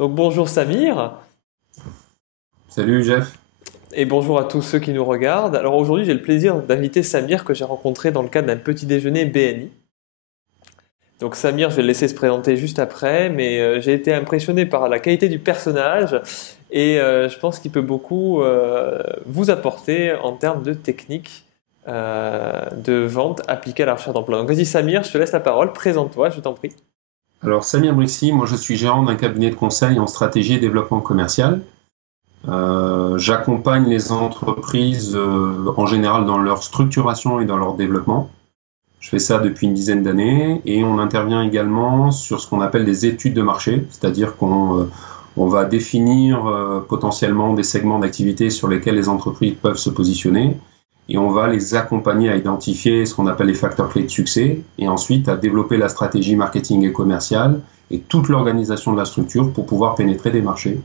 Donc bonjour Samir, Salut Jeff. et bonjour à tous ceux qui nous regardent. Alors aujourd'hui j'ai le plaisir d'inviter Samir que j'ai rencontré dans le cadre d'un petit déjeuner BNI. Donc Samir, je vais le laisser se présenter juste après, mais j'ai été impressionné par la qualité du personnage et je pense qu'il peut beaucoup vous apporter en termes de techniques de vente appliquées à la recherche d'emploi. Donc vas-y Samir, je te laisse la parole, présente-toi, je t'en prie. Alors Samir Brixi, moi je suis gérant d'un cabinet de conseil en stratégie et développement commercial. J'accompagne les entreprises en général dans leur structuration et dans leur développement. Je fais ça depuis une dizaine d'années et on intervient également sur ce qu'on appelle des études de marché, c'est-à-dire qu'on va définir potentiellement des segments d'activité sur lesquels les entreprises peuvent se positionner et on va les accompagner à identifier ce qu'on appelle les facteurs clés de succès et ensuite à développer la stratégie marketing et commerciale et toute l'organisation de la structure pour pouvoir pénétrer des marchés.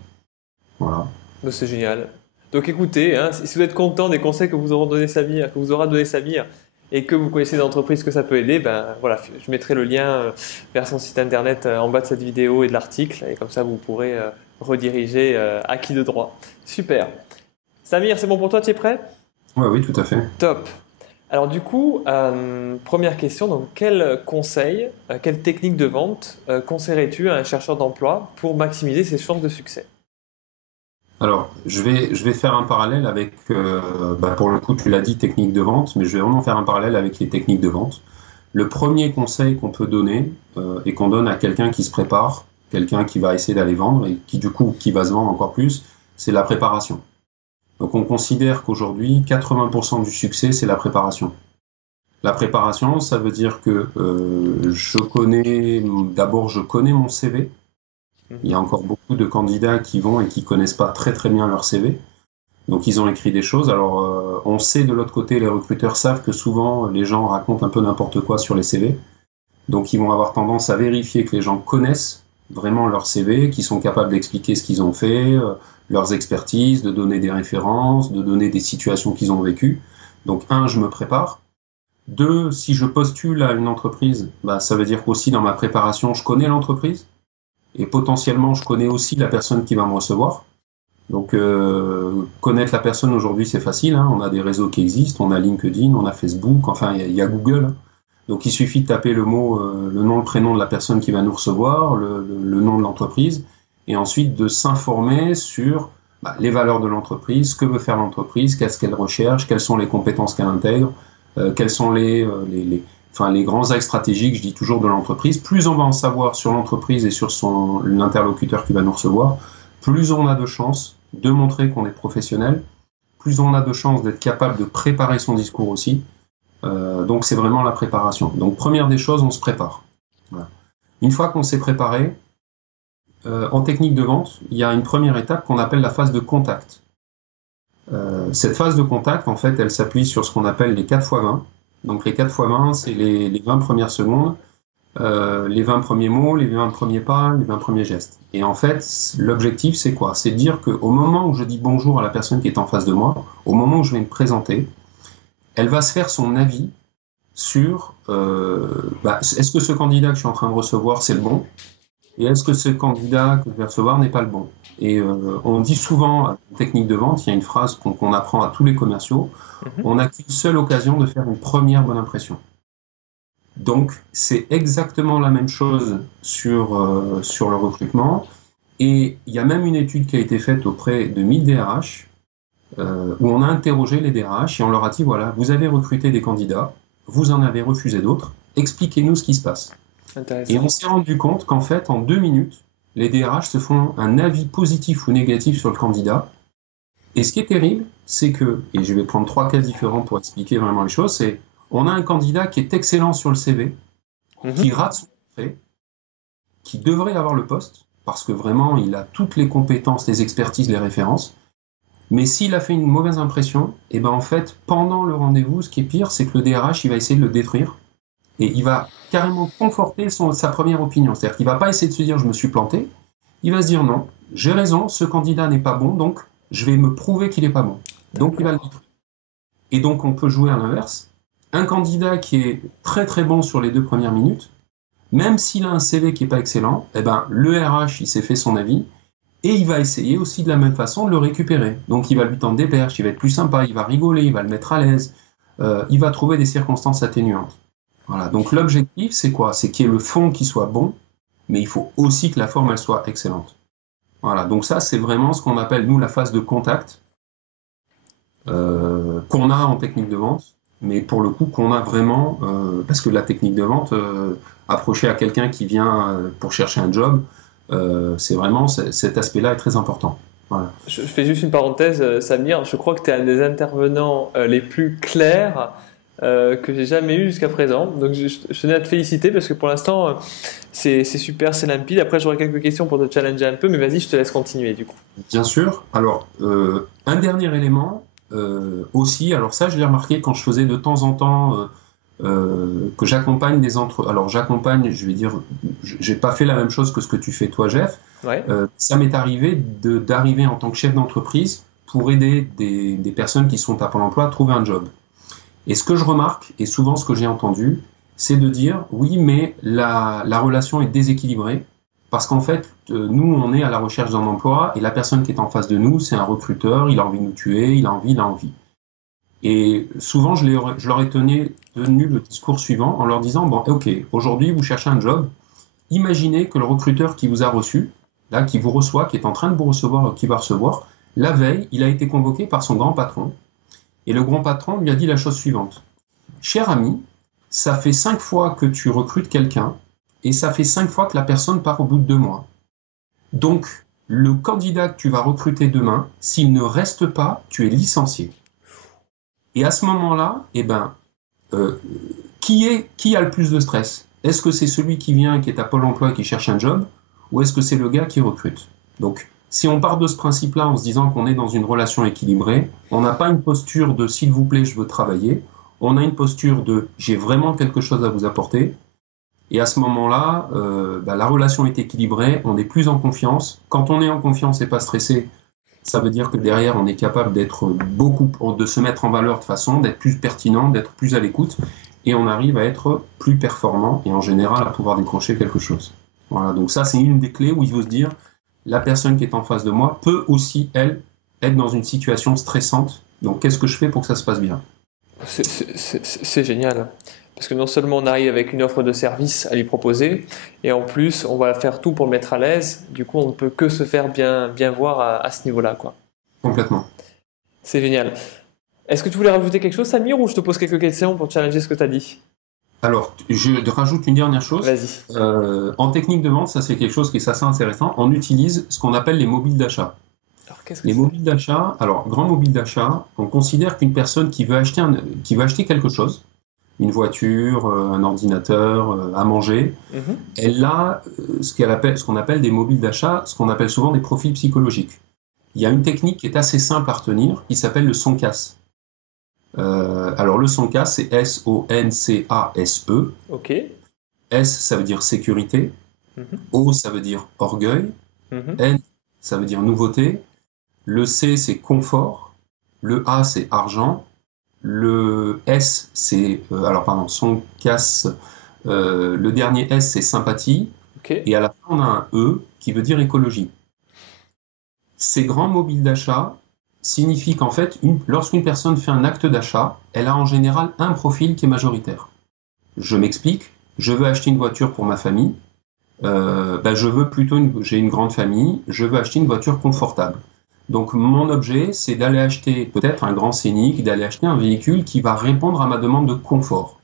Voilà. Donc, c'est génial. Donc écoutez, hein, si vous êtes content des conseils que vous auront donné Samir, que vous aura donné Samir, et que vous connaissez des entreprises que ça peut aider, ben voilà, je mettrai le lien vers son site internet en bas de cette vidéo et de l'article, et comme ça vous pourrez rediriger à qui de droit. Super. Samir, c'est bon pour toi, tu es prêt? Ouais, oui, tout à fait. Top. Alors du coup, première question, donc quel conseil, quelle technique de vente conseillerais-tu à un chercheur d'emploi pour maximiser ses chances de succès? Alors, je vais faire un parallèle avec, pour le coup, tu l'as dit, technique de vente, mais je vais vraiment faire un parallèle avec les techniques de vente. Le premier conseil qu'on peut donner et qu'on donne à quelqu'un qui se prépare, quelqu'un qui va essayer d'aller vendre et qui, du coup, qui va se vendre encore plus, c'est la préparation. Donc, on considère qu'aujourd'hui, 80% du succès, c'est la préparation. La préparation, ça veut dire que d'abord, je connais mon CV. Il y a encore beaucoup de candidats qui vont et qui connaissent pas très très bien leur CV. Donc ils ont écrit des choses. Alors on sait de l'autre côté, les recruteurs savent que souvent les gens racontent un peu n'importe quoi sur les CV. Donc ils vont avoir tendance à vérifier que les gens connaissent vraiment leur CV, qu'ils sont capables d'expliquer ce qu'ils ont fait, leurs expertises, de donner des références, de donner des situations qu'ils ont vécues. Donc un, je me prépare. Deux, si je postule à une entreprise, ça veut dire qu'aussi dans ma préparation, je connais l'entreprise. Et potentiellement, je connais aussi la personne qui va me recevoir. Donc, connaître la personne aujourd'hui, c'est facile. Hein. On a des réseaux qui existent, on a LinkedIn, on a Facebook, enfin, il y a Google. Donc, il suffit de taper le mot, le nom, le prénom de la personne qui va nous recevoir, le nom de l'entreprise, et ensuite de s'informer sur les valeurs de l'entreprise, ce que veut faire l'entreprise, qu'est-ce qu'elle recherche, quelles sont les compétences qu'elle intègre, quels sont les grands axes stratégiques, je dis toujours, de l'entreprise. Plus on va en savoir sur l'entreprise et sur l'interlocuteur qui va nous recevoir, plus on a de chances de montrer qu'on est professionnel, plus on a de chances d'être capable de préparer son discours aussi. Donc c'est vraiment la préparation. Donc première des choses, on se prépare. Voilà. Une fois qu'on s'est préparé, en technique de vente, il y a une première étape qu'on appelle la phase de contact. Cette phase de contact, en fait, elle s'appuie sur ce qu'on appelle les 4x20. Donc les 4x20, c'est les 20 premières secondes, les 20 premiers mots, les 20 premiers pas, les 20 premiers gestes. Et en fait, l'objectif, c'est quoi? C'est de dire qu'au moment où je dis bonjour à la personne qui est en face de moi, au moment où je vais me présenter, elle va se faire son avis sur est-ce que ce candidat que je suis en train de recevoir, c'est le bon? Et est-ce que ce candidat que je vais recevoir n'est pas le bon? Et on dit souvent, en technique de vente, il y a une phrase qu'on apprend à tous les commerciaux, on n'a qu'une seule occasion de faire une première bonne impression. Donc, c'est exactement la même chose sur le recrutement. Et il y a même une étude qui a été faite auprès de 1000 DRH, où on a interrogé les DRH et on leur a dit, voilà, vous avez recruté des candidats, vous en avez refusé d'autres, expliquez-nous ce qui se passe. Et on s'est rendu compte qu'en fait, en 2 minutes, les DRH se font un avis positif ou négatif sur le candidat. Et ce qui est terrible, c'est que, et je vais prendre 3 cas différents pour expliquer vraiment les choses, c'est on a un candidat qui est excellent sur le CV, qui rate son entrée, qui devrait avoir le poste, parce que vraiment, il a toutes les compétences, les expertises, les références. Mais s'il a fait une mauvaise impression, et en fait, pendant le rendez-vous, ce qui est pire, c'est que le DRH, il va essayer de le détruire. Et il va carrément conforter sa première opinion. C'est-à-dire qu'il ne va pas essayer de se dire « je me suis planté ». Il va se dire « non, j'ai raison, ce candidat n'est pas bon, donc je vais me prouver qu'il n'est pas bon ». Donc il va le détruire. Et donc on peut jouer à l'inverse. Un candidat qui est très très bon sur les 2 premières minutes, même s'il a un CV qui n'est pas excellent, le RH il s'est fait son avis et il va essayer aussi de la même façon de le récupérer. Donc il va lui tendre des perches, il va être plus sympa, il va rigoler, il va le mettre à l'aise, il va trouver des circonstances atténuantes. Voilà. Donc l'objectif, c'est quoi? C'est qu'il y ait le fond qui soit bon, mais il faut aussi que la forme elle soit excellente. Voilà. Donc ça, c'est vraiment ce qu'on appelle, nous, la phase de contact qu'on a en technique de vente, mais pour le coup qu'on a vraiment, parce que la technique de vente, approcher à quelqu'un qui vient pour chercher un job, c'est vraiment, cet aspect-là est très important. Voilà. Je fais juste une parenthèse, Samir, je crois que tu es un des intervenants les plus clairs que j'ai jamais eu jusqu'à présent. Donc je tenais à te féliciter parce que pour l'instant c'est super, c'est limpide. Après j'aurai quelques questions pour te challenger un peu, mais vas-y, je te laisse continuer du coup. Bien sûr. Alors un dernier élément aussi, alors ça je l'ai remarqué quand je faisais de temps en temps que j'accompagne des alors j'accompagne, je vais dire, j'ai pas fait la même chose que ce que tu fais toi, Jeff. Ouais. Ça m'est arrivé d'arriver en tant que chef d'entreprise pour aider des personnes qui sont à Pôle emploi à trouver un job. Et ce que je remarque, et souvent ce que j'ai entendu, c'est de dire oui, mais la relation est déséquilibrée parce qu'en fait, nous, on est à la recherche d'un emploi et la personne qui est en face de nous, c'est un recruteur, il a envie de nous tuer, il a envie. Et souvent, je leur ai tenu le discours suivant en leur disant, bon, ok, aujourd'hui, vous cherchez un job, imaginez que le recruteur qui vous a reçu, là, qui vous reçoit, qui est en train de vous recevoir, qui va recevoir, la veille, il a été convoqué par son grand patron. Et le grand patron lui a dit la chose suivante. Cher ami, ça fait 5 fois que tu recrutes quelqu'un et ça fait 5 fois que la personne part au bout de 2 mois. Donc, le candidat que tu vas recruter demain, s'il ne reste pas, tu es licencié. Et à ce moment-là, qui a le plus de stress? Est-ce que c'est celui qui vient, qui est à Pôle emploi et qui cherche un job, ou est-ce que c'est le gars qui recrute? Donc, si on part de ce principe-là en se disant qu'on est dans une relation équilibrée, on n'a pas une posture de « s'il vous plaît, je veux travailler », on a une posture de « j'ai vraiment quelque chose à vous apporter ». Et à ce moment-là, la relation est équilibrée, on est plus en confiance. Quand on est en confiance et pas stressé, ça veut dire que derrière, on est capable de se mettre en valeur de façon, d'être plus pertinent, d'être plus à l'écoute, et on arrive à être plus performant et en général à pouvoir décrocher quelque chose. Voilà, donc ça, c'est une des clés où il faut se dire la personne qui est en face de moi peut aussi, elle, être dans une situation stressante. Donc, qu'est-ce que je fais pour que ça se passe bien? C'est génial. Parce que non seulement on arrive avec une offre de service à lui proposer, et en plus, on va faire tout pour le mettre à l'aise. Du coup, on ne peut que se faire bien voir à ce niveau-là, quoi. Complètement. C'est génial. Est-ce que tu voulais rajouter quelque chose, Samir, ou je te pose quelques questions pour challenger ce que tu as dit? Alors, je rajoute une dernière chose. Vas-y. En technique de vente, ça c'est quelque chose qui est assez intéressant. On utilise ce qu'on appelle les mobiles d'achat. Alors, qu'est-ce que les mobiles d'achat, alors grand mobile d'achat, on considère qu'une personne qui veut acheter quelque chose, une voiture, un ordinateur, à manger, elle a ce qu'on appelle des mobiles d'achat, ce qu'on appelle souvent des profils psychologiques. Il y a une technique qui est assez simple à retenir, qui s'appelle le SONCAS. Alors le SONCAS, c'est S-O-N-C-A-S-E. Ok. S, ça veut dire sécurité. O, ça veut dire orgueil. N, ça veut dire nouveauté. Le C, c'est confort. Le A, c'est argent. Le S, c'est... SONCAS. Le dernier S, c'est sympathie. Okay. Et à la fin, on a un E qui veut dire écologie. Ces grands mobiles d'achat signifie qu'en fait, lorsqu'une personne fait un acte d'achat, elle a en général un profil qui est majoritaire. Je m'explique, je veux acheter une voiture pour ma famille, j'ai une grande famille, je veux acheter une voiture confortable. Donc mon objet, c'est d'aller acheter peut-être un grand Scénic, d'aller acheter un véhicule qui va répondre à ma demande de confort.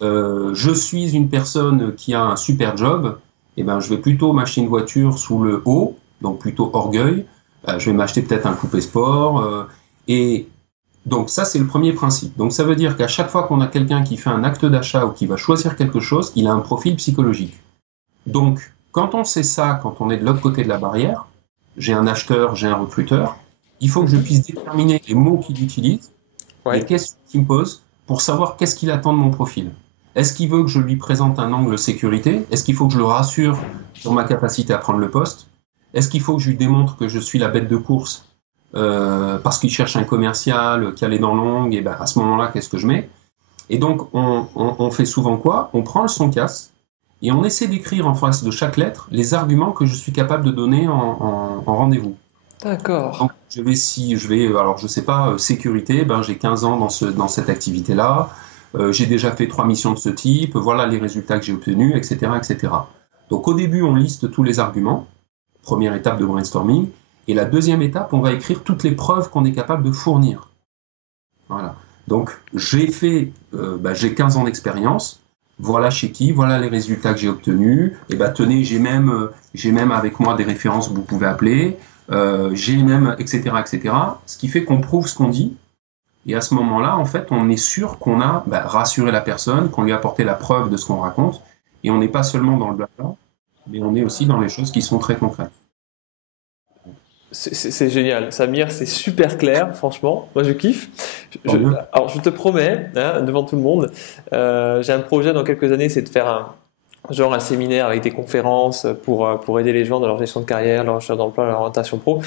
Je suis une personne qui a un super job, je vais plutôt m'acheter une voiture sous le O, donc plutôt orgueil. Je vais m'acheter peut-être un coupé sport. Et donc ça, c'est le premier principe. Donc ça veut dire qu'à chaque fois qu'on a quelqu'un qui fait un acte d'achat ou qui va choisir quelque chose, il a un profil psychologique. Donc quand on sait ça, quand on est de l'autre côté de la barrière, j'ai un acheteur, j'ai un recruteur, il faut que je puisse déterminer les mots qu'il utilise, les questions qu'il me pose, pour savoir qu'est-ce qu'il attend de mon profil. Est-ce qu'il veut que je lui présente un angle sécurité? Est-ce qu'il faut que je le rassure sur ma capacité à prendre le poste? Est-ce qu'il faut que je lui démontre que je suis la bête de course parce qu'il cherche un commercial qui a les dents longues? Et à ce moment-là, qu'est-ce que je mets? Et donc, on fait souvent quoi? On prend le SONCAS et on essaie d'écrire en face de chaque lettre les arguments que je suis capable de donner en rendez-vous. D'accord. Donc, alors je sais pas, sécurité, ben, j'ai 15 ans dans cette activité-là, j'ai déjà fait 3 missions de ce type, voilà les résultats que j'ai obtenus, etc., etc. Donc au début, on liste tous les arguments, première étape de brainstorming, et la deuxième étape, on va écrire toutes les preuves qu'on est capable de fournir. Voilà. Donc j'ai 15 ans d'expérience, voilà chez qui, voilà les résultats que j'ai obtenus, et ben tenez, j'ai même avec moi des références que vous pouvez appeler, j'ai même, etc., etc. Ce qui fait qu'on prouve ce qu'on dit, et à ce moment-là, en fait, on est sûr qu'on a rassuré la personne, qu'on lui a apporté la preuve de ce qu'on raconte, et on n'est pas seulement dans le blabla, mais on est aussi dans les choses qui sont très concrètes. C'est génial, Samir, c'est super clair, franchement. Moi, je kiffe. Alors, je te promets, hein, devant tout le monde, j'ai un projet dans quelques années, c'est de faire un séminaire avec des conférences pour aider les gens dans leur gestion de carrière, leur recherche d'emploi, leur orientation pro.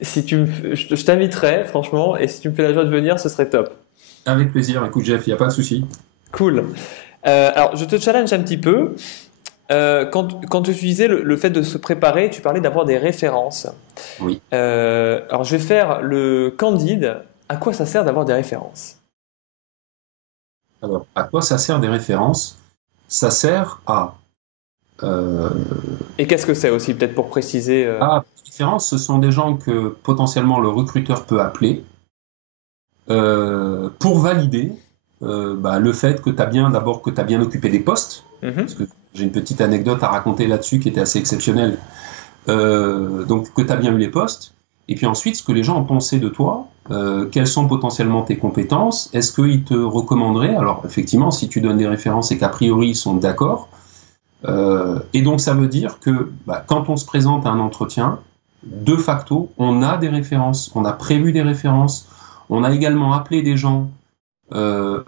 Je t'inviterai, franchement, et si tu me fais la joie de venir, ce serait top. Avec plaisir. Écoute, Jeff, il n'y a pas de souci. Cool. Alors, je te challenge un petit peu. Quand tu utilisais le fait de se préparer, tu parlais d'avoir des références. Oui. Alors, je vais faire le candide. À quoi ça sert d'avoir des références? Alors, à quoi ça sert des références? Ça sert à... Et qu'est-ce que c'est aussi, peut-être pour préciser Les références, ce sont des gens que potentiellement le recruteur peut appeler pour valider le fait que tu as bien occupé des postes. Parce que j'ai une petite anecdote à raconter là-dessus qui était assez exceptionnelle. Donc, que tu as bien eu les postes. Et puis ensuite, ce que les gens ont pensé de toi, quelles sont potentiellement tes compétences, est-ce qu'ils te recommanderaient? Alors, effectivement, si tu donnes des références et qu'a priori, ils sont d'accord. Et donc, ça veut dire que quand on se présente à un entretien, de facto, on a des références, on a prévu des références, on a également appelé des gens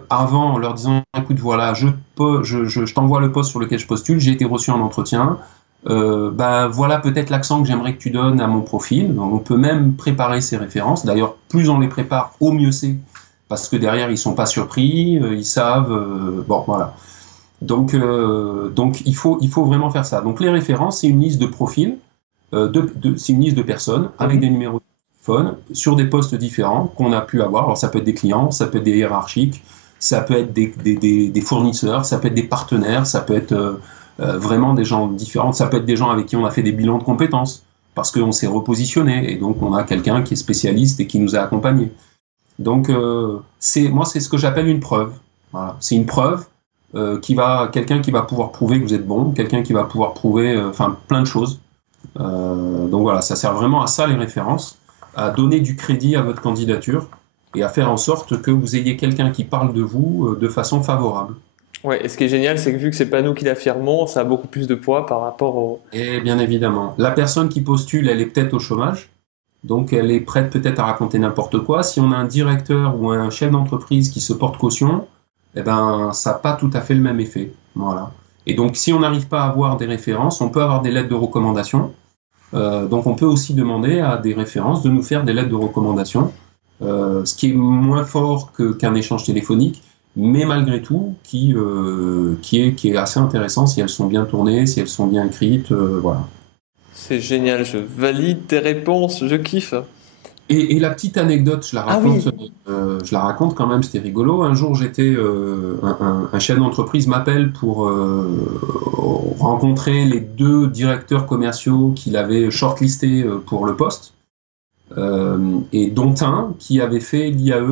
avant en leur disant écoute voilà je t'envoie le poste sur lequel je postule, j'ai été reçu en entretien, voilà peut-être l'accent que j'aimerais que tu donnes à mon profil. Donc, on peut même préparer ces références, d'ailleurs plus on les prépare au mieux c'est, parce que derrière ils sont pas surpris, ils savent, bon voilà. Donc il faut vraiment faire ça. Donc les références, c'est une liste de profils, c'est une liste de personnes avec des numéros sur des postes différents qu'on a pu avoir. Alors ça peut être des clients, ça peut être des hiérarchiques, ça peut être des fournisseurs, ça peut être des partenaires, ça peut être vraiment des gens différents, ça peut être des gens avec qui on a fait des bilans de compétences parce qu'on s'est repositionné et donc on a quelqu'un qui est spécialiste et qui nous a accompagnés. Donc c'est ce que j'appelle une preuve. Voilà. C'est une preuve quelqu'un qui va pouvoir prouver que vous êtes bon, quelqu'un qui va pouvoir prouver plein de choses. Donc voilà, ça sert vraiment à ça les références, à donner du crédit à votre candidature et à faire en sorte que vous ayez quelqu'un qui parle de vous de façon favorable. Ouais, et ce qui est génial, c'est que vu que c'est pas nous qui l'affirmons, ça a beaucoup plus de poids par rapport au... Et bien évidemment, la personne qui postule, elle est peut-être au chômage, donc elle est prête peut-être à raconter n'importe quoi. Si on a un directeur ou un chef d'entreprise qui se porte caution, ça n'a pas tout à fait le même effet. Voilà. Et donc si on n'arrive pas à avoir des références, on peut avoir des lettres de recommandation. Donc on peut aussi demander à des références de nous faire des lettres de recommandation, ce qui est moins fort qu'un échange téléphonique, mais malgré tout qui est assez intéressant si elles sont bien tournées, si elles sont bien écrites, voilà. C'est génial, je valide tes réponses, je kiffe. Et la petite anecdote, je la raconte quand même, c'était rigolo. Un jour, un chef d'entreprise m'appelle pour rencontrer les 2 directeurs commerciaux qu'il avait shortlistés pour le poste, et dont un qui avait fait l'IAE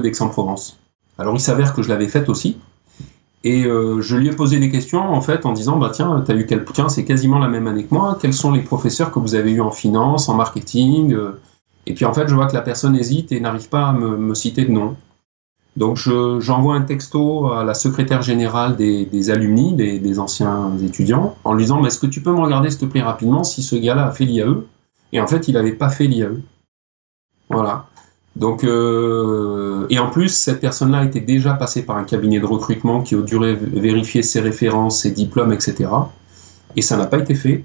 d'Aix-en-Provence. Alors, il s'avère que je l'avais faite aussi. Et je lui ai posé des questions en fait en disant tiens, c'est quasiment la même année que moi, quels sont les professeurs que vous avez eus en finance, en marketing, et puis en fait je vois que la personne hésite et n'arrive pas à me citer de nom. Donc j'envoie un texto à la secrétaire générale des alumni, des anciens étudiants, en lui disant est-ce que tu peux me regarder s'il te plaît rapidement si ce gars-là a fait l'IAE? Et en fait il n'avait pas fait l'IAE. Voilà. Donc, et en plus, cette personne-là était déjà passée par un cabinet de recrutement qui a dû vérifier ses références, ses diplômes, etc. Et ça n'a pas été fait.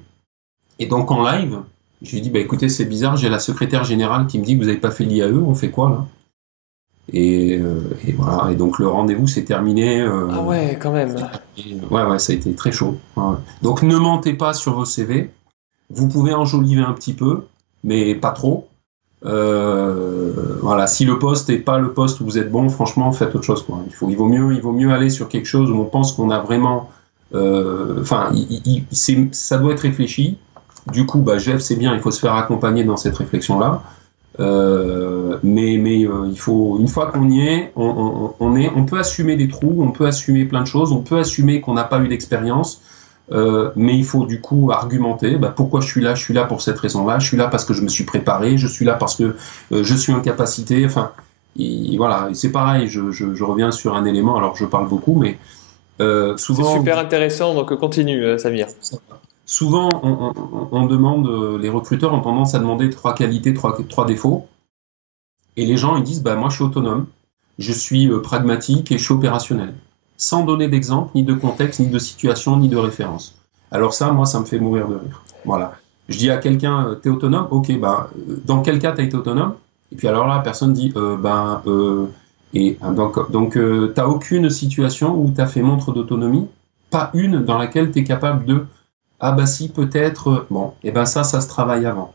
Et donc en live, je lui ai dit écoutez, c'est bizarre, j'ai la secrétaire générale qui me dit que vous n'avez pas fait l'IAE, on fait quoi là? Et voilà. Et donc le rendez-vous s'est terminé. Ah ouais, quand même. Ouais, ça a été très chaud. Ouais. Donc ne mentez pas sur vos CV. Vous pouvez enjoliver un petit peu, mais pas trop. Voilà, si le poste n'est pas le poste où vous êtes bon, franchement, faites autre chose, quoi. Il vaut mieux aller sur quelque chose où on pense qu'on a vraiment. Enfin, ça doit être réfléchi. Du coup, Jeff, c'est bien, il faut se faire accompagner dans cette réflexion-là. Mais il faut, une fois qu'on y est, on peut assumer des trous, on peut assumer plein de choses, on peut assumer qu'on n'a pas eu d'expérience. Mais il faut du coup argumenter pourquoi je suis là pour cette raison-là, je suis là parce que je me suis préparé, je suis là parce que je suis en capacité, enfin, voilà, c'est pareil, je reviens sur un élément, alors je parle beaucoup, mais souvent... C'est super intéressant, donc continue Samir. Souvent, on demande, les recruteurs ont tendance à demander 3 qualités, 3 défauts, et les gens ils disent, moi je suis autonome, je suis pragmatique et je suis opérationnel, sans donner d'exemple, ni de contexte, ni de situation, ni de référence. Alors ça, moi, ça me fait mourir de rire. Voilà. Je dis à quelqu'un, t'es autonome? Ok, dans quel cas t'as été autonome? Et puis alors là, la personne dit, donc t'as aucune situation où t'as fait montre d'autonomie, pas une dans laquelle t'es capable de, si, peut-être, ça se travaille avant.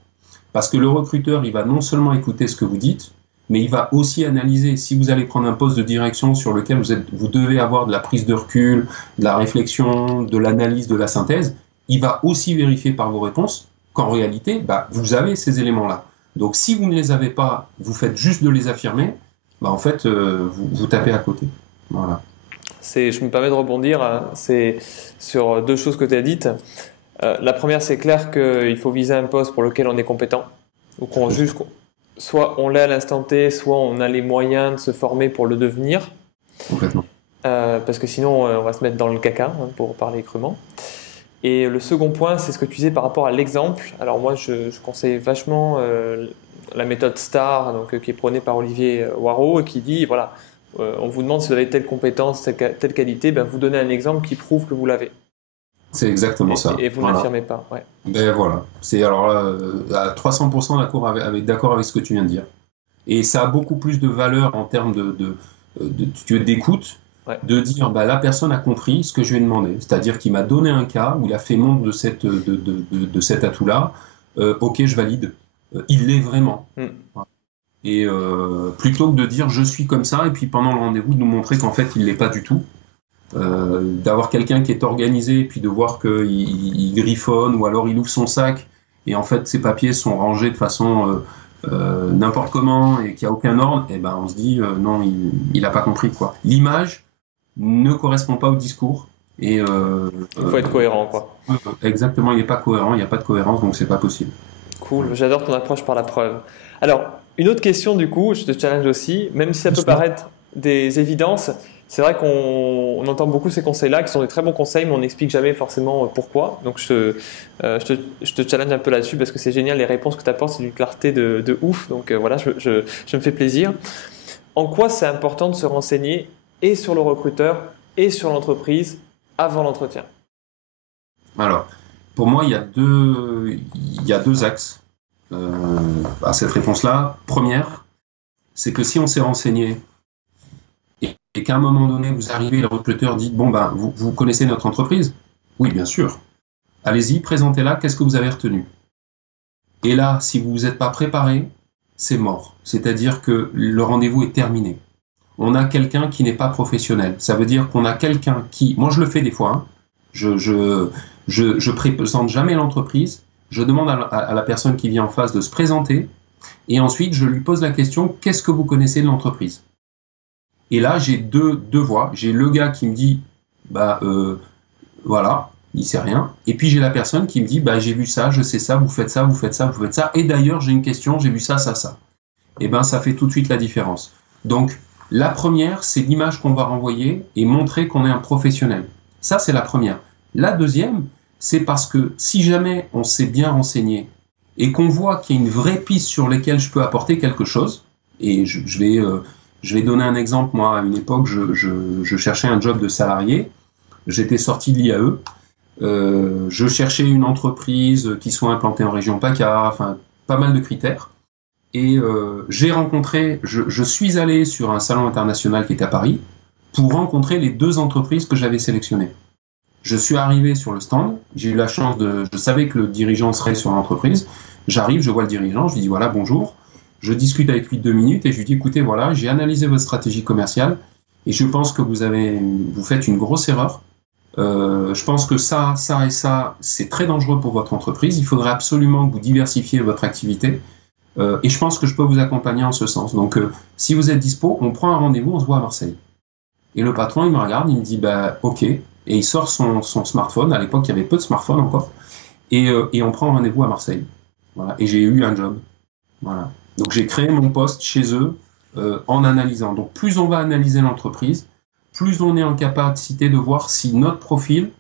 Parce que le recruteur, il va non seulement écouter ce que vous dites, mais il va aussi analyser. Si vous allez prendre un poste de direction sur lequel vous devez avoir de la prise de recul, de la réflexion, de l'analyse, de la synthèse, il va aussi vérifier par vos réponses qu'en réalité, vous avez ces éléments-là. Donc si vous ne les avez pas, vous faites juste de les affirmer, en fait, vous tapez à côté. Voilà. Je me permets de rebondir c'est sur 2 choses que tu as dites. La première, c'est clair qu'il faut viser un poste pour lequel on est compétent, ou qu'on juge soit on l'est à l'instant T, soit on a les moyens de se former pour le devenir. Complètement. Parce que sinon, on va se mettre dans le caca, pour parler crûment. Et le second point, c'est ce que tu disais par rapport à l'exemple. Alors moi, je conseille vachement la méthode STAR, qui est prônée par Olivier Warreau, et qui dit, voilà, on vous demande si vous avez telle compétence, telle qualité, vous donnez un exemple qui prouve que vous l'avez. C'est exactement ça. Et vous n'affirmez pas. Ouais. Voilà. C'est alors là, à 300% d'accord avec ce que tu viens de dire. Et ça a beaucoup plus de valeur en termes d'écoute, de dire la personne a compris ce que je lui ai demandé. C'est-à-dire qu'il m'a donné un cas où il a fait montre de cet atout-là. Ok, je valide. Il l'est vraiment. Et plutôt que de dire je suis comme ça, et puis pendant le rendez-vous, de nous montrer qu'en fait, il ne l'est pas du tout. D'avoir quelqu'un qui est organisé et puis de voir qu'il griffonne ou alors il ouvre son sac et en fait ses papiers sont rangés de façon n'importe comment et qu'il n'y a aucun ordre, on se dit non, il n'a pas compris quoi. L'image ne correspond pas au discours et il faut être cohérent quoi. Exactement, il n'est pas cohérent, il n'y a pas de cohérence, donc c'est pas possible. Cool, j'adore ton approche par la preuve. Alors une autre question du coup, je te challenge aussi, même si ça peut paraître des évidences. C'est vrai qu'on entend beaucoup ces conseils-là, qui sont des très bons conseils, mais on n'explique jamais forcément pourquoi. Donc je te challenge un peu là-dessus parce que c'est génial, les réponses que tu apportes, c'est d'une clarté de ouf. Donc voilà, je me fais plaisir. En quoi c'est important de se renseigner et sur le recruteur et sur l'entreprise avant l'entretien? Alors, pour moi, il y a deux axes à cette réponse-là. Première, c'est que si on s'est renseigné et qu'à un moment donné, vous arrivez, le recruteur dit « Bon, vous connaissez notre entreprise ?» Oui, bien sûr. Allez-y, présentez-la, qu'est-ce que vous avez retenu? Et là, si vous ne vous êtes pas préparé, c'est mort. C'est-à-dire que le rendez-vous est terminé. On a quelqu'un qui n'est pas professionnel. Ça veut dire qu'on a quelqu'un qui... Moi, je le fais des fois. Je présente jamais l'entreprise. Je demande à la personne qui vient en face de se présenter. Et ensuite, je lui pose la question « Qu'est-ce que vous connaissez de l'entreprise ?» Et là, j'ai deux voix. J'ai le gars qui me dit, voilà, il sait rien. Et puis j'ai la personne qui me dit, j'ai vu ça, je sais ça, vous faites ça, vous faites ça, vous faites ça. Et d'ailleurs, j'ai une question, j'ai vu ça, ça, ça. Et ça fait tout de suite la différence. Donc, la première, c'est l'image qu'on va renvoyer et montrer qu'on est un professionnel. Ça, c'est la première. La deuxième, c'est parce que si jamais on s'est bien renseigné et qu'on voit qu'il y a une vraie piste sur laquelle je peux apporter quelque chose, et je vais donner un exemple. Moi, à une époque, je cherchais un job de salarié. J'étais sorti de l'IAE. Je cherchais une entreprise qui soit implantée en région PACA, enfin, pas mal de critères. Et je suis allé sur un salon international qui est à Paris pour rencontrer les 2 entreprises que j'avais sélectionnées. Je suis arrivé sur le stand, j'ai eu la chance je savais que le dirigeant serait sur l'entreprise. J'arrive, je vois le dirigeant, je lui dis voilà, bonjour. Je discute avec lui 2 minutes et je lui dis écoutez, voilà, j'ai analysé votre stratégie commerciale et je pense que vous faites une grosse erreur. Je pense que ça et ça, c'est très dangereux pour votre entreprise. Il faudrait absolument que vous diversifiez votre activité. Et je pense que je peux vous accompagner en ce sens. Donc, si vous êtes dispo, on prend un rendez-vous, on se voit à Marseille. Et le patron, il me regarde, il me dit, bah, OK. Et il sort son smartphone. À l'époque, il y avait peu de smartphones encore. Et on prend un rendez-vous à Marseille. Voilà. Et j'ai eu un job. Voilà. Donc, j'ai créé mon poste chez eux en analysant. Donc, plus on va analyser l'entreprise, plus on est en capacité de voir si notre profil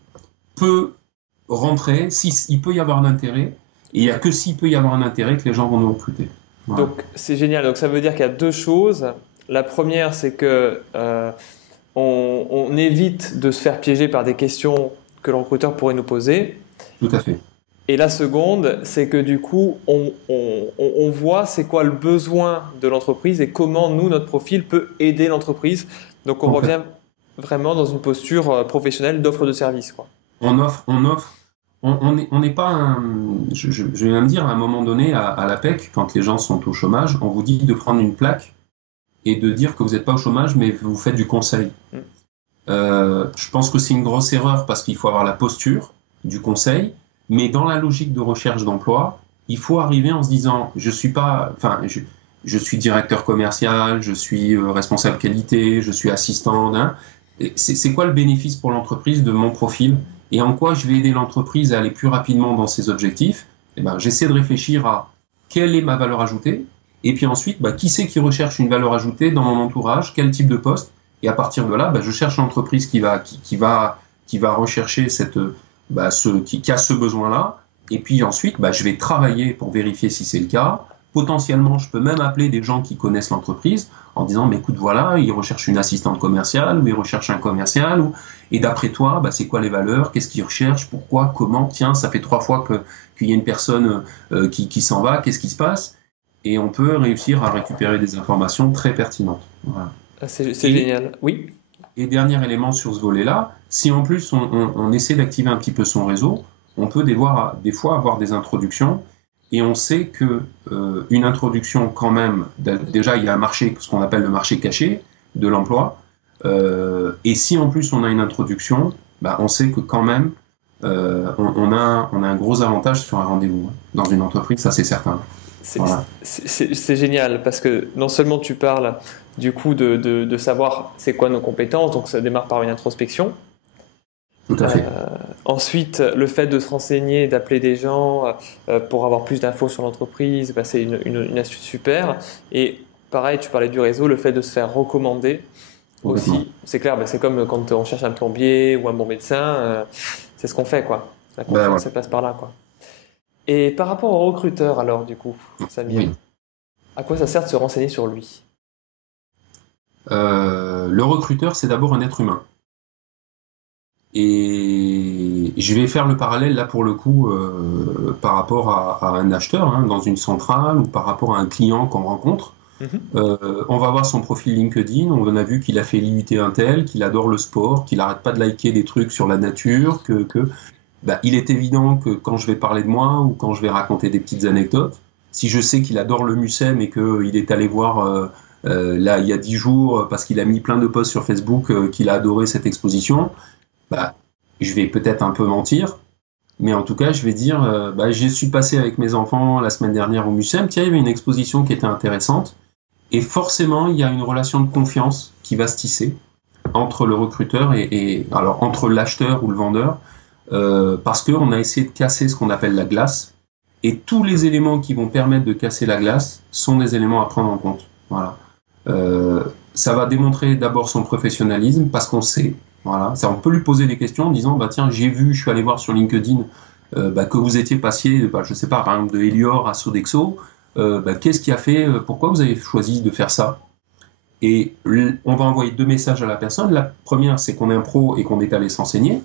peut rentrer, s'il peut y avoir un intérêt. Et il n'y a que s'il peut y avoir un intérêt que les gens vont nous recruter. Voilà. Donc, c'est génial. Donc, ça veut dire qu'il y a 2 choses. La première, c'est que on évite de se faire piéger par des questions que le recruteur pourrait nous poser. Tout à fait. Et la seconde, c'est que du coup, on voit c'est quoi le besoin de l'entreprise et comment nous, notre profil, peut aider l'entreprise. Donc, on revient vraiment dans une posture professionnelle d'offre de service, quoi. On n'est pas je vais même dire à un moment donné à l'APEC, quand les gens sont au chômage, on vous dit de prendre une plaque et de dire que vous n'êtes pas au chômage, mais vous faites du conseil. Je pense que c'est une grosse erreur parce qu'il faut avoir la posture du conseil, mais dans la logique de recherche d'emploi, il faut arriver en se disant je suis directeur commercial, je suis responsable qualité, je suis assistant. C'est quoi le bénéfice pour l'entreprise de mon profil et en quoi je vais aider l'entreprise à aller plus rapidement dans ses objectifs? J'essaie de réfléchir à quelle est ma valeur ajoutée et puis ensuite, qui c'est qui recherche une valeur ajoutée dans mon entourage, quel type de poste, et à partir de là, je cherche l'entreprise qui va rechercher qui a ce besoin-là et puis ensuite, je vais travailler pour vérifier si c'est le cas. Potentiellement, je peux même appeler des gens qui connaissent l'entreprise en disant mais écoute, voilà, ils recherchent une assistante commerciale ou ils recherchent un commercial et d'après toi, c'est quoi les valeurs, qu'est-ce qu'ils recherchent, pourquoi, comment, tiens, ça fait 3 fois qu'il y a une personne qui s'en va, qu'est-ce qui se passe? Et on peut réussir à récupérer des informations très pertinentes. Voilà. C'est génial, oui. Et dernier élément sur ce volet-là, si en plus on essaie d'activer un petit peu son réseau, on peut des fois avoir des introductions. Et on sait que une introduction quand même, déjà il y a un marché, ce qu'on appelle le marché caché de l'emploi, et si en plus on a une introduction, on sait que quand même on a un gros avantage sur un rendez-vous dans une entreprise, ça c'est certain. Voilà. C'est génial parce que non seulement tu parles du coup de savoir c'est quoi nos compétences, donc ça démarre par une introspection. Tout à fait. Ensuite, le fait de se renseigner, d'appeler des gens pour avoir plus d'infos sur l'entreprise, c'est une astuce super. Et pareil, tu parlais du réseau, le fait de se faire recommander aussi. C'est clair, c'est comme quand on cherche un plombier ou un bon médecin, c'est ce qu'on fait, quoi. La confiance, ça passe par là, quoi. Et par rapport au recruteur, alors, du coup, Samir, à quoi ça sert de se renseigner sur lui? Le recruteur, c'est d'abord un être humain. Et je vais faire le parallèle là pour le coup par rapport à un acheteur dans une centrale ou par rapport à un client qu'on rencontre. On va voir son profil LinkedIn, on a vu qu'il a fait l'IUT Intel, qu'il adore le sport, qu'il n'arrête pas de liker des trucs sur la nature, il est évident que quand je vais parler de moi ou quand je vais raconter des petites anecdotes, si je sais qu'il adore le Mucem et qu'il est allé voir là il y a 10 jours parce qu'il a mis plein de posts sur Facebook qu'il a adoré cette exposition, je vais peut-être un peu mentir, mais en tout cas, je vais dire, je suis passé avec mes enfants la semaine dernière au Mucem, tiens, il y avait une exposition qui était intéressante, et forcément, il y a une relation de confiance qui va se tisser entre le recruteur alors entre l'acheteur ou le vendeur, parce qu'on a essayé de casser ce qu'on appelle la glace, et tous les éléments qui vont permettre de casser la glace sont des éléments à prendre en compte. Voilà. Ça va démontrer d'abord son professionnalisme, parce qu'on sait. Voilà, on peut lui poser des questions en disant tiens, j'ai vu, je suis allé voir sur LinkedIn que vous étiez passé, je sais pas, par exemple de Elior à Sodexo. Qu'est-ce qui a fait, pourquoi vous avez choisi de faire ça? Et on va envoyer 2 messages à la personne. La première, c'est qu'on est un pro et qu'on est allé s'enseigner.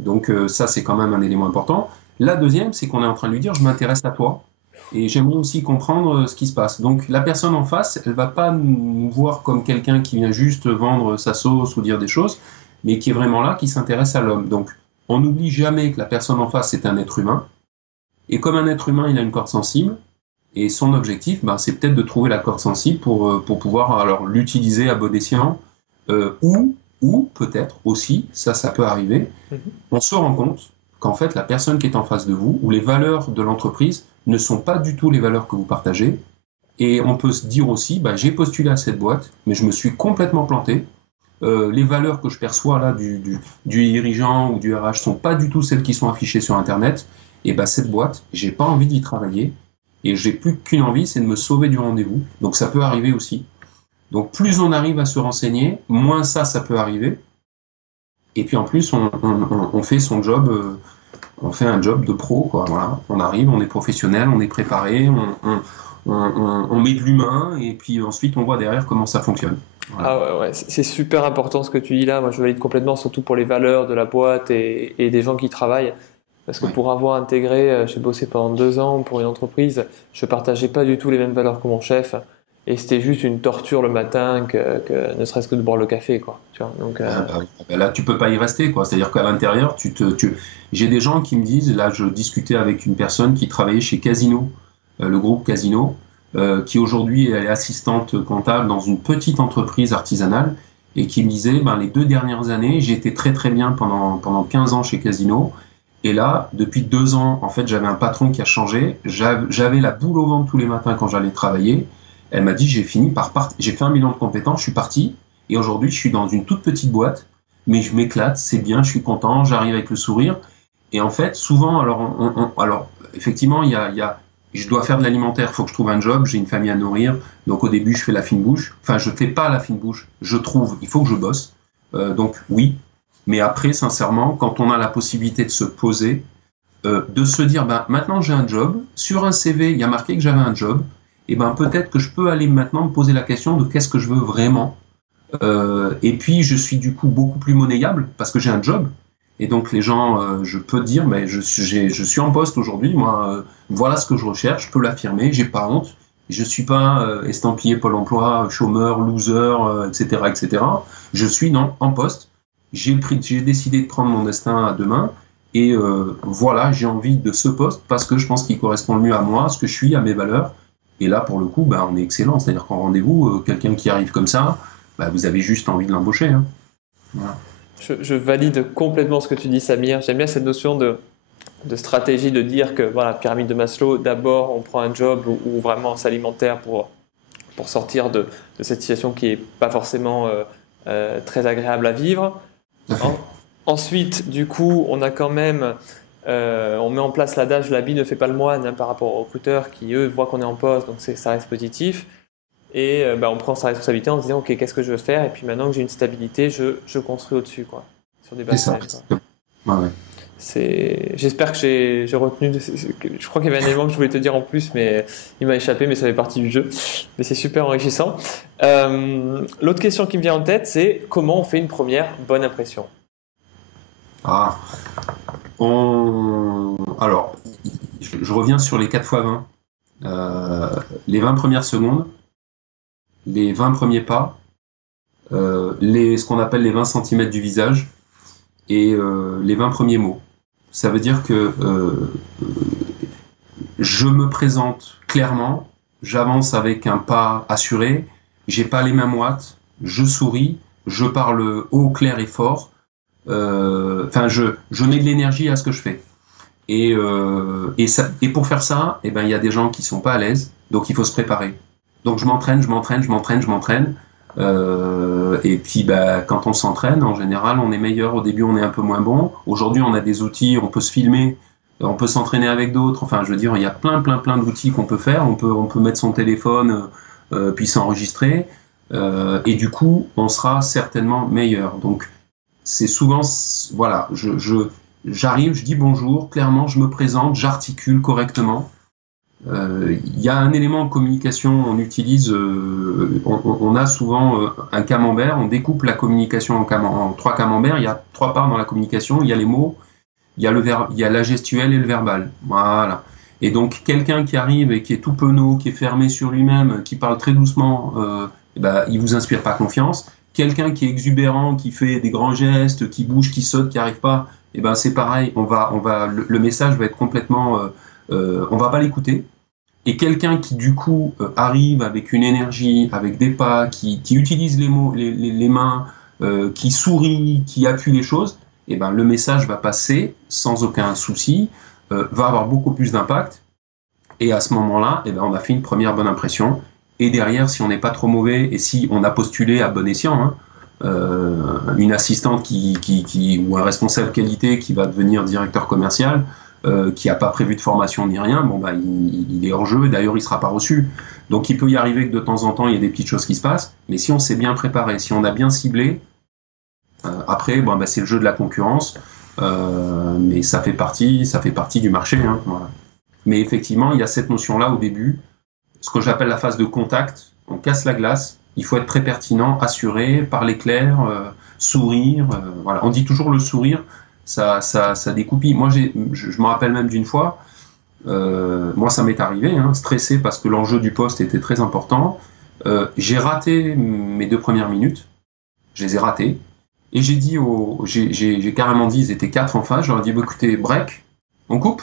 Donc ça, c'est quand même un élément important. La deuxième, c'est qu'on est en train de lui dire je m'intéresse à toi. Et j'aimerais aussi comprendre ce qui se passe. Donc la personne en face, elle va pas nous voir comme quelqu'un qui vient juste vendre sa sauce ou dire des choses, mais qui est vraiment là, qui s'intéresse à l'homme. Donc on n'oublie jamais que la personne en face est un être humain. Et comme un être humain, il a une corde sensible. Et son objectif, c'est peut-être de trouver la corde sensible pour pouvoir alors l'utiliser à bon escient. Ou peut-être aussi, ça peut arriver, on se rend compte qu'en fait la personne qui est en face de vous, ou les valeurs de l'entreprise, ne sont pas du tout les valeurs que vous partagez. Et on peut se dire aussi, j'ai postulé à cette boîte, mais je me suis complètement planté. Les valeurs que je perçois là du dirigeant ou du RH sont pas du tout celles qui sont affichées sur Internet. Et cette boîte, j'ai pas envie d'y travailler. Et j'ai plus qu'une envie, c'est de me sauver du rendez-vous. Donc ça peut arriver aussi. Donc plus on arrive à se renseigner, moins ça peut arriver. Et puis en plus, on fait son job, on fait un job de pro, quoi. Voilà. On arrive, on est professionnel, on est préparé, on met de l'humain, et puis ensuite on voit derrière comment ça fonctionne. Voilà. Ah ouais, c'est super important ce que tu dis là. Moi, je valide complètement, surtout pour les valeurs de la boîte et des gens qui travaillent. Parce que pour avoir intégré, j'ai bossé pendant 2 ans pour une entreprise, je partageais pas du tout les mêmes valeurs que mon chef. Et c'était juste une torture le matin que ne serait-ce que de boire le café, quoi. Tu vois, donc, là, tu peux pas y rester, quoi. C'est-à-dire qu'à l'intérieur, j'ai des gens qui me disent, là, je discutais avec une personne qui travaillait chez Casino, le groupe Casino, qui aujourd'hui est assistante comptable dans une petite entreprise artisanale, et qui me disait, les 2 dernières années, j'ai été très très bien pendant 15 ans chez Casino. Et là, depuis 2 ans, en fait, j'avais un patron qui a changé. J'avais la boule au ventre tous les matins quand j'allais travailler. Elle m'a dit, j'ai fait un bilan de compétences, je suis parti, et aujourd'hui, je suis dans une toute petite boîte, mais je m'éclate, c'est bien, je suis content, j'arrive avec le sourire. Et en fait, souvent, alors effectivement, je dois faire de l'alimentaire, il faut que je trouve un job, j'ai une famille à nourrir, donc au début, je fais la fine bouche. Enfin, je fais pas la fine bouche, il faut que je bosse. Donc oui, mais après, sincèrement, quand on a la possibilité de se poser, de se dire, maintenant j'ai un job, sur un CV, il y a marqué que j'avais un job, et peut-être que je peux aller maintenant me poser la question de qu'est-ce que je veux vraiment. Et puis, je suis du coup beaucoup plus monnayable parce que j'ai un job. Et donc, les gens, je peux dire, je suis en poste aujourd'hui, moi, voilà ce que je recherche, je peux l'affirmer, j'ai pas honte. Je suis pas estampillé Pôle emploi, chômeur, loser, etc., etc. Je suis, en poste. J'ai décidé de prendre mon destin à 2 mains. Et voilà, j'ai envie de ce poste parce que je pense qu'il correspond le mieux à moi, à ce que je suis, à mes valeurs. Et là, pour le coup, on est excellent. C'est-à-dire qu'en rendez-vous, quelqu'un qui arrive comme ça, vous avez juste envie de l'embaucher. Hein. Voilà. Je valide complètement ce que tu dis, Samir. J'aime bien cette notion de stratégie, de dire que, voilà, pyramide de Maslow, d'abord, on prend un job où vraiment on s'alimentaire pour sortir de cette situation qui n'est pas forcément très agréable à vivre. Ensuite, du coup, on a quand même... on met en place l'adage l'habit ne fait pas le moine par rapport aux recruteurs qui eux voient qu'on est en poste, donc ça reste positif, et on prend sa responsabilité en se disant ok, qu'est-ce que je veux faire, et puis maintenant que j'ai une stabilité, je construis au-dessus, quoi, sur des bases saines. J'espère que j'ai retenu, je crois qu'il y avait un élément que je voulais te dire en plus, mais il m'a échappé, mais ça fait partie du jeu, mais c'est super enrichissant. L'autre question qui me vient en tête, c'est comment on fait une première bonne impression? Alors, je reviens sur les 4 x 20. Les 20 premières secondes, les 20 premiers pas, ce qu'on appelle les 20 cm du visage et les 20 premiers mots. Ça veut dire que je me présente clairement, j'avance avec un pas assuré, j'ai pas les mains moites, je souris, je parle haut, clair et fort. Je mets de l'énergie à ce que je fais. Et pour faire ça, il y a des gens qui sont pas à l'aise, donc il faut se préparer. Donc je m'entraîne. Et puis quand on s'entraîne, en général, on est meilleur. Au début, on est un peu moins bon. Aujourd'hui, on a des outils, on peut se filmer, on peut s'entraîner avec d'autres. Enfin, je veux dire, il y a plein d'outils qu'on peut faire. On peut mettre son téléphone, puis s'enregistrer. Et du coup, on sera certainement meilleur. Donc, c'est souvent, voilà, j'arrive, je dis bonjour, clairement, je me présente, j'articule correctement. Il y a un élément en communication, on utilise, on a souvent un camembert, on découpe la communication en 3 camemberts, il y a 3 parts dans la communication, il y a les mots, il y a la gestuelle et le verbal. Voilà. Et donc, quelqu'un qui arrive et qui est tout penaud, qui est fermé sur lui-même, qui parle très doucement, il vous inspire pas confiance. Quelqu'un qui est exubérant, qui fait des grands gestes, qui bouge, qui saute, qui arrive pas, c'est pareil. Le message va être complètement, on va pas l'écouter. Et quelqu'un qui du coup arrive avec une énergie, avec des pas, qui utilise les mots, les mains, qui sourit, qui appuie les choses, le message va passer sans aucun souci, va avoir beaucoup plus d'impact. Et à ce moment-là, on a fait une première bonne impression. Et derrière, si on n'est pas trop mauvais et si on a postulé à bon escient, une assistante ou un responsable qualité qui va devenir directeur commercial, qui n'a pas prévu de formation ni rien, il est hors jeu et d'ailleurs il ne sera pas reçu. Donc il peut y arriver que de temps en temps il y ait des petites choses qui se passent, mais si on s'est bien préparé, si on a bien ciblé, après c'est le jeu de la concurrence, mais ça fait partie du marché. Voilà. Mais effectivement, il y a cette notion-là au début, ce que j'appelle la phase de contact, on casse la glace, il faut être très pertinent, assuré, parler clair, sourire, voilà. On dit toujours le sourire, ça découpille. Moi, je me rappelle même d'une fois, moi ça m'est arrivé, stressé parce que l'enjeu du poste était très important. J'ai raté mes 2 premières minutes, je les ai ratées, et j'ai carrément dit, ils étaient 4 en face, j'aurais dit, écoutez, break, on coupe,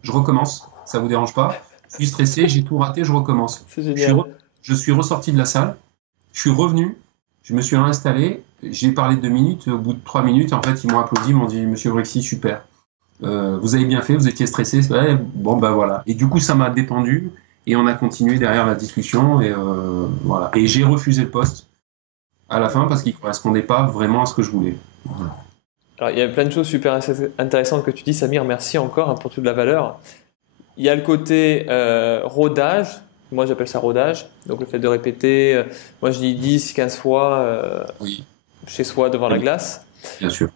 je recommence, ça vous dérange pas? Je suis stressé, j'ai tout raté, je recommence. C'est génial. Je suis ressorti de la salle, je suis revenu, je me suis réinstallé, j'ai parlé de 2 minutes, au bout de 3 minutes, en fait, ils m'ont applaudi, ils m'ont dit « Monsieur Brixy, super, vous avez bien fait, vous étiez stressé, ouais, voilà. » Et du coup, ça m'a détendu, et on a continué derrière la discussion, et voilà. Et j'ai refusé le poste à la fin, parce qu'il ne correspondait pas vraiment à ce que je voulais. Voilà. Alors, il y a plein de choses super intéressantes que tu dis, Samir, merci encore pour toute la valeur. Il y a le côté rodage, moi j'appelle ça rodage, donc le fait de répéter, moi je dis 10-15 fois oui. Chez soi devant la glace. Bien sûr.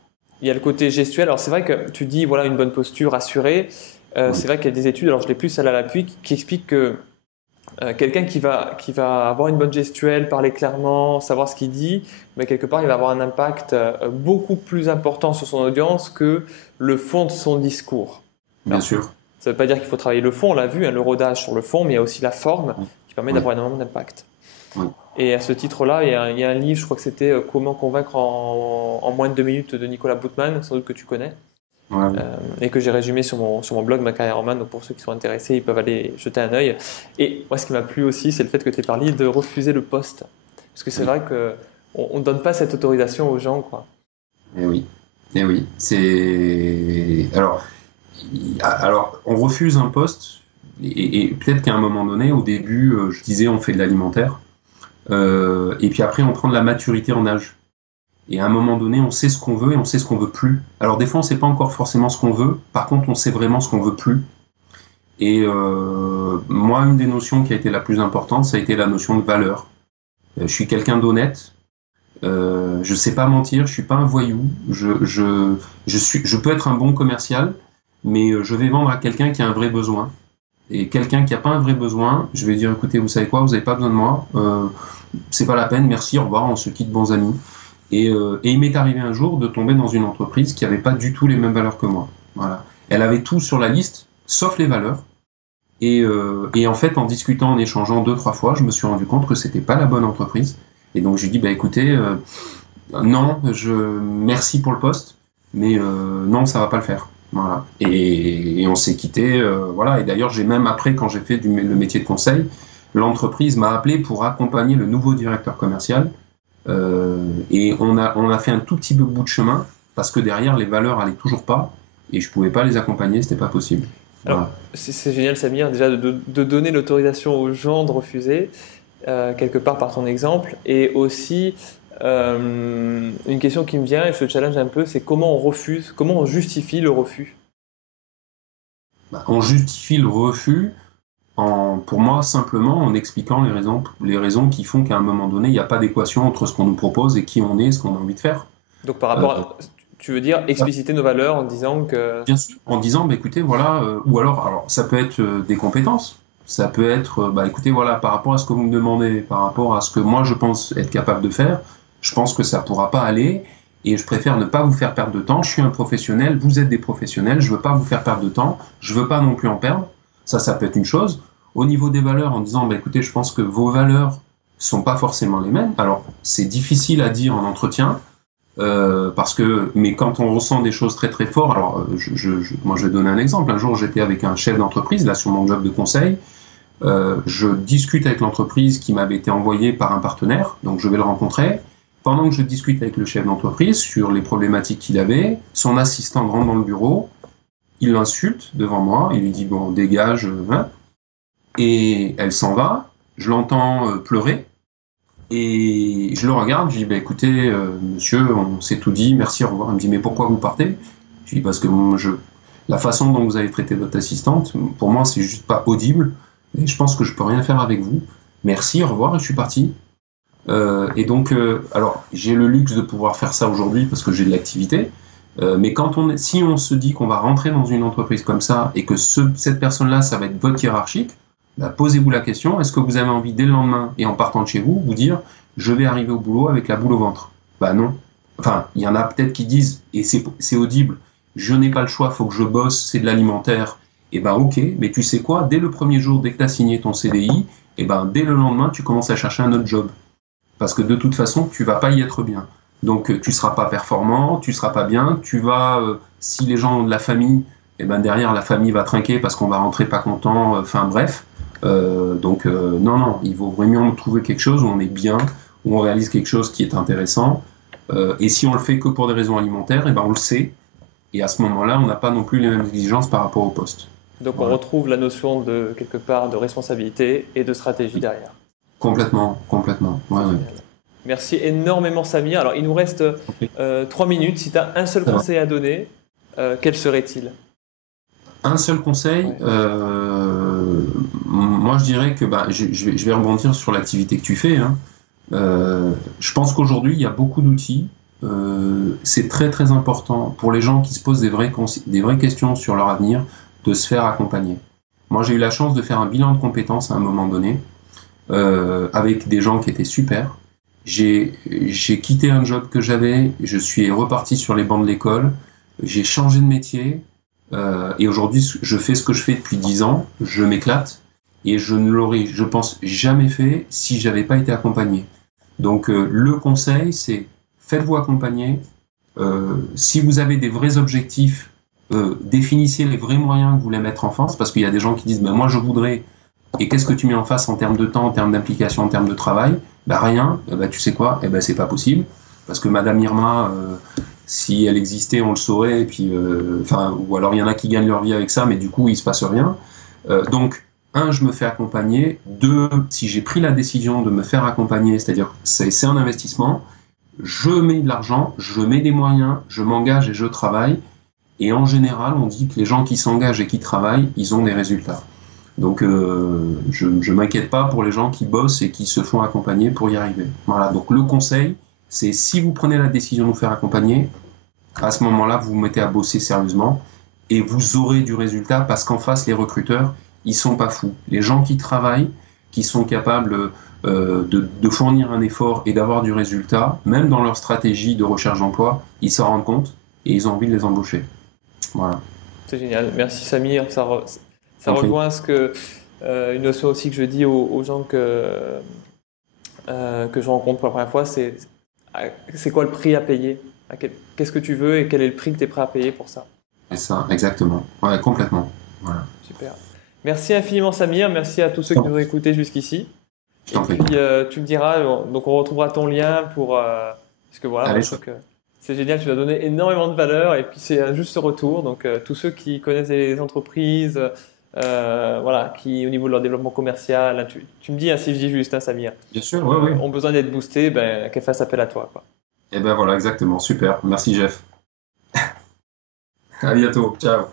Il y a le côté gestuel, alors c'est vrai que tu dis voilà une bonne posture, assurée, oui. C'est vrai qu'il y a des études, alors je l'ai plus celle à l'appui, qui expliquent que quelqu'un qui va avoir une bonne gestuelle, parler clairement, savoir ce qu'il dit, mais quelque part il va avoir un impact beaucoup plus important sur son audience que le fond de son discours. Bien sûr. Ça ne veut pas dire qu'il faut travailler le fond, on l'a vu, le rodage sur le fond, mais il y a aussi la forme qui permet d'avoir énormément d'impact. Oui. Et à ce titre-là, il y a un livre, je crois que c'était Comment convaincre en moins de 2 minutes de Nicolas Boutman, sans doute que tu connais, et que j'ai résumé sur mon blog Ma Carrière en Main. Donc pour ceux qui sont intéressés, ils peuvent aller jeter un œil. Et moi, ce qui m'a plu aussi, c'est le fait que tu aies parlé de refuser le poste. Parce que c'est vrai qu'on ne donne pas cette autorisation aux gens, quoi. Eh oui. Alors, on refuse un poste, et peut-être qu'à un moment donné, au début, je disais on fait de l'alimentaire, et puis après on prend de la maturité en âge. Et à un moment donné, on sait ce qu'on veut et on sait ce qu'on veut plus. Alors des fois, on ne sait pas encore forcément ce qu'on veut, par contre, on sait vraiment ce qu'on veut plus. Et moi, une des notions qui a été la plus importante, ça a été la notion de valeur. Je suis quelqu'un d'honnête. Je sais pas mentir, je suis pas un voyou, je peux être un bon commercial, mais je vais vendre à quelqu'un qui a un vrai besoin. Et quelqu'un qui n'a pas un vrai besoin, je vais dire écoutez, vous savez quoi, vous n'avez pas besoin de moi, c'est pas la peine, merci, au revoir, on se quitte bons amis. Et il m'est arrivé un jour de tomber dans une entreprise qui n'avait pas du tout les mêmes valeurs que moi. Voilà. Elle avait tout sur la liste, sauf les valeurs. Et en fait, en discutant, en échangeant 2-3 fois, je me suis rendu compte que c'était pas la bonne entreprise. Et donc j'ai dit écoutez, non, merci pour le poste, mais non, ça va pas le faire. Voilà. Et on s'est quitté, voilà. Et d'ailleurs, j'ai même après, quand j'ai fait le métier de conseil, l'entreprise m'a appelé pour accompagner le nouveau directeur commercial. Et on a fait un tout petit bout de chemin parce que derrière les valeurs allaient toujours pas et je pouvais pas les accompagner, c'était pas possible. Voilà. Alors, c'est génial, Samir, déjà de donner l'autorisation aux gens de refuser. Quelque part par ton exemple, et aussi une question qui me vient et je te challenge un peu, c'est comment on refuse, comment on justifie le refus? On justifie le refus pour moi simplement en expliquant les raisons qui font qu'à un moment donné il n'y a pas d'équation entre ce qu'on nous propose et qui on est et ce qu'on a envie de faire. Donc par rapport tu veux dire expliciter nos valeurs en disant que... Bien sûr, en disant écoutez voilà, ou alors ça peut être des compétences. Ça peut être, écoutez, voilà, par rapport à ce que vous me demandez, par rapport à ce que moi je pense être capable de faire, je pense que ça ne pourra pas aller et je préfère ne pas vous faire perdre de temps. Je suis un professionnel, vous êtes des professionnels, je ne veux pas vous faire perdre de temps, je ne veux pas non plus en perdre. Ça peut être une chose. Au niveau des valeurs, en disant, écoutez, je pense que vos valeurs sont pas forcément les mêmes. Alors, c'est difficile à dire en entretien, mais quand on ressent des choses très très fortes, alors moi je vais donner un exemple. Un jour, j'étais avec un chef d'entreprise, là sur mon job de conseil. Je discute avec l'entreprise qui m'avait été envoyée par un partenaire, donc je vais le rencontrer. Pendant que je discute avec le chef d'entreprise sur les problématiques qu'il avait, son assistant rentre dans le bureau, il l'insulte devant moi, il lui dit bon, dégage, hein, et elle s'en va. Je l'entends pleurer et je le regarde, je dis écoutez, monsieur, on s'est tout dit, merci, au revoir. Il me dit mais pourquoi vous partez? Je dis parce que la façon dont vous avez traité votre assistante, pour moi, c'est juste pas audible. Et je pense que je peux rien faire avec vous. Merci, au revoir, et je suis parti. Et donc, alors, j'ai le luxe de pouvoir faire ça aujourd'hui parce que j'ai de l'activité. Mais si on se dit qu'on va rentrer dans une entreprise comme ça et que cette personne-là, ça va être votre hiérarchique, posez-vous la question, est-ce que vous avez envie dès le lendemain et en partant de chez vous, vous dire je vais arriver au boulot avec la boule au ventre? Non. Enfin, il y en a peut-être qui disent, et c'est audible, je n'ai pas le choix, il faut que je bosse, c'est de l'alimentaire. Ok, mais tu sais quoi, dès le premier jour, dès que tu as signé ton CDI, dès le lendemain, tu commences à chercher un autre job. Parce que de toute façon, tu vas pas y être bien. Donc, tu seras pas performant, tu seras pas bien, si les gens ont de la famille, derrière, la famille va trinquer parce qu'on va rentrer pas content, bref. Non, il vaut vraiment trouver quelque chose où on est bien, où on réalise quelque chose qui est intéressant. Et si on le fait que pour des raisons alimentaires, on le sait. Et à ce moment-là, on n'a pas non plus les mêmes exigences par rapport au poste. Donc on retrouve la notion de, quelque part, de responsabilité et de stratégie derrière. Complètement. Ouais. Merci énormément Samir. Alors il nous reste 3 minutes. Si tu as un seul conseil à donner, quel serait-il? Un seul conseil, moi je dirais que je vais rebondir sur l'activité que tu fais. Hein. Je pense qu'aujourd'hui il y a beaucoup d'outils. C'est très très important pour les gens qui se posent des vraies questions sur leur avenir de se faire accompagner. Moi j'ai eu la chance de faire un bilan de compétences à un moment donné avec des gens qui étaient super. J'ai quitté un job que j'avais, je suis reparti sur les bancs de l'école, j'ai changé de métier et aujourd'hui je fais ce que je fais depuis 10 ans, je m'éclate et je ne l'aurais, je pense, jamais fait si j'avais pas été accompagné. Donc le conseil c'est faites-vous accompagner. Si vous avez des vrais objectifs, définissez les vrais moyens que vous voulez mettre en face, parce qu'il y a des gens qui disent moi je voudrais, et qu'est-ce que tu mets en face en termes de temps, en termes d'implication, en termes de travail? Rien. Tu sais quoi? C'est pas possible, parce que Madame Irma, si elle existait, on le saurait, et puis, ou alors il y en a qui gagnent leur vie avec ça, mais du coup il se passe rien. Donc, je me fais accompagner. 2, si j'ai pris la décision de me faire accompagner, c'est-à-dire c'est un investissement, je mets de l'argent, je mets des moyens, je m'engage et je travaille. Et en général, on dit que les gens qui s'engagent et qui travaillent, ils ont des résultats. Donc, je ne m'inquiète pas pour les gens qui bossent et qui se font accompagner pour y arriver. Voilà, donc le conseil, c'est si vous prenez la décision de vous faire accompagner, à ce moment-là, vous vous mettez à bosser sérieusement et vous aurez du résultat parce qu'en face, les recruteurs, ils sont pas fous. Les gens qui travaillent, qui sont capables de fournir un effort et d'avoir du résultat, même dans leur stratégie de recherche d'emploi, ils s'en rendent compte et ils ont envie de les embaucher. Voilà. C'est génial. Merci Samir. Ça rejoint une notion aussi que je dis aux gens que je rencontre pour la première fois, c'est quoi le prix à payer? Qu'est-ce que tu veux et quel est le prix que tu es prêt à payer pour ça? C'est ça, exactement. Ouais, complètement. Voilà. Super. Merci infiniment Samir, merci à tous ceux qui nous ont écoutés jusqu'ici. Et puis tu me diras, donc on retrouvera ton lien parce que voilà, je trouve que c'est génial, tu nous as donné énormément de valeur et puis c'est un juste retour. Donc tous ceux qui connaissent les entreprises, qui au niveau de leur développement commercial, là, tu me dis si je dis juste, Samir. Bien sûr, oui. Ont besoin d'être boostés, qu'elles fassent appel à toi, quoi. Et voilà, exactement, super. Merci Jeff. À bientôt, ciao.